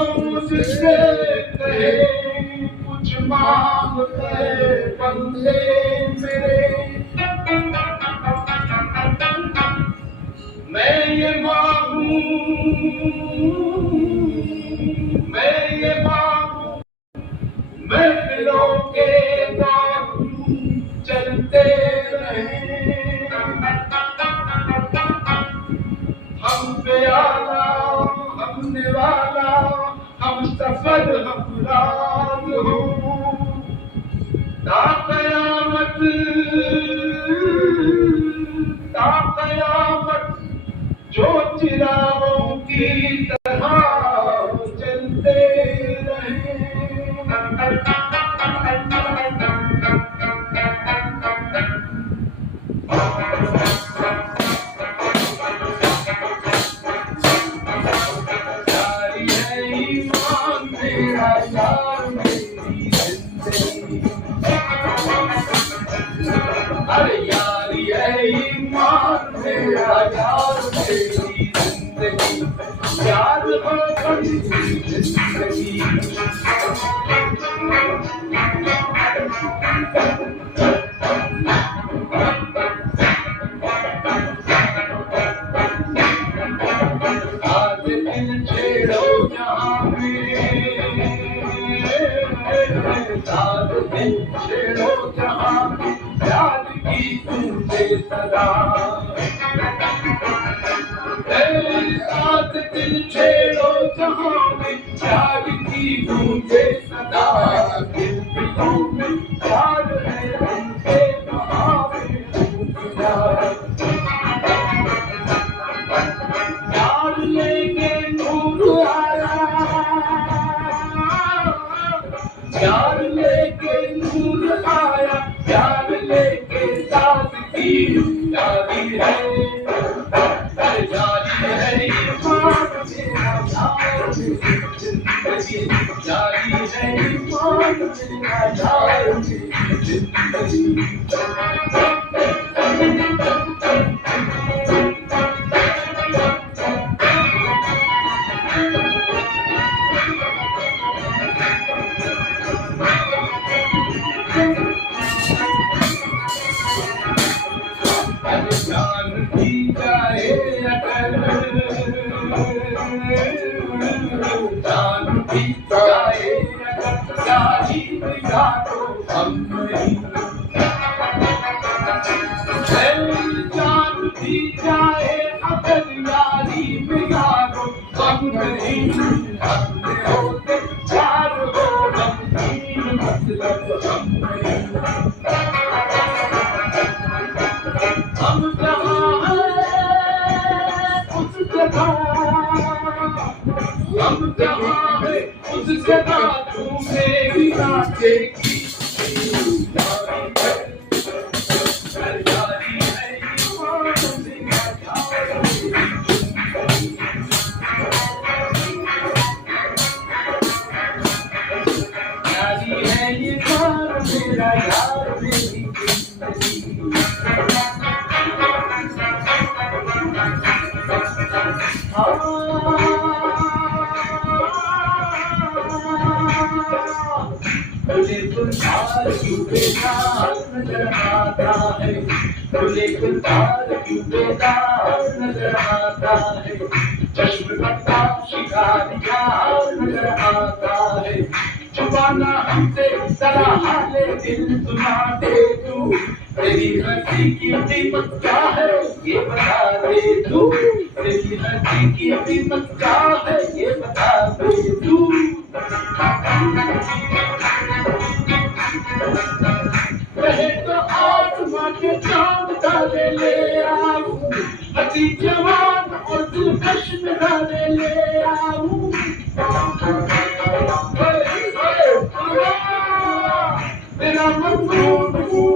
मुझसे कहे कुछ मांग ले बंदे मेरे, मैं ये मांगू, मैं ये मांगू, महफिलों के बाबू चलते रहे, हम पे आला हम निवाला, हम सफर हम राज हो, ता कयामत जो चिरागों की तरह चलते रहे। अरे यारी है ईमान मेरा यार मेरी जिंदगी, यार हो बड़ी जिंदगी। आज दिल छेड़ो जहाँ में, आज दिल छेड़ो जहाँ में, याद की तुझे सदा, साथ दिल छेड़ो जहाँ में, याद की तुझे सदा, दिल में प्यार है तुमसे कहाँ में प्यार लेके नूर आया, प्यार लेके नूर आया, प्यार लेके सादगी जारी है, जारी है ईमान मेरा यार जिंदगी, जारी है ईमान मेरा यार जिंदगी। जान भी जाए अगर, जान भी जाए अगर, यारी बिना तो हम नहीं, जान भी जाए अगर, यारी बिना तो हम नहीं, अपने होते चार हो गमगीन, मतलब हम नहीं। हम जहाँ हैं उस जगह, हम जहाँ हैं उस जगह तू मेरी नाचेगी, यारी है ईमान मेरा यार, यारी है ईमान मेरा यार मेरी जिंदगी। तुझे गुलजार क्यों बेकार नजर आता है, तुझे गुलजार क्यों बेकार नजर आता है, चश्म पत्ता शिकारिया नजर आता है, छुपाना हमसे जरा हाले दिल सुना दे तू, तेरी हंसी की कीमत क्या है ये बता दे तू, तेरी हंसी की कीमत क्या है ये बता दे तू। कहे तो आसमां के चांद तारे ले आऊं, हसी जवान और दिलकश नजारे ले आऊं, तेरा मजनून हूँ,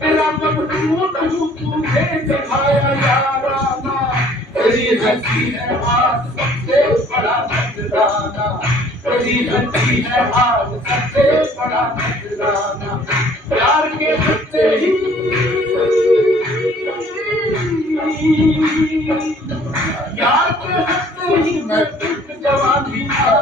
तेरा मजनून हूँ, तुझे दिखाया याराना, तेरी हंसी है आज सबसे बड़ा नजराना, तेरी हंसी है आज सबसे बड़ा नजराना, प्यार के हंसते ही यार के हंसते ही मैं एक जवानी था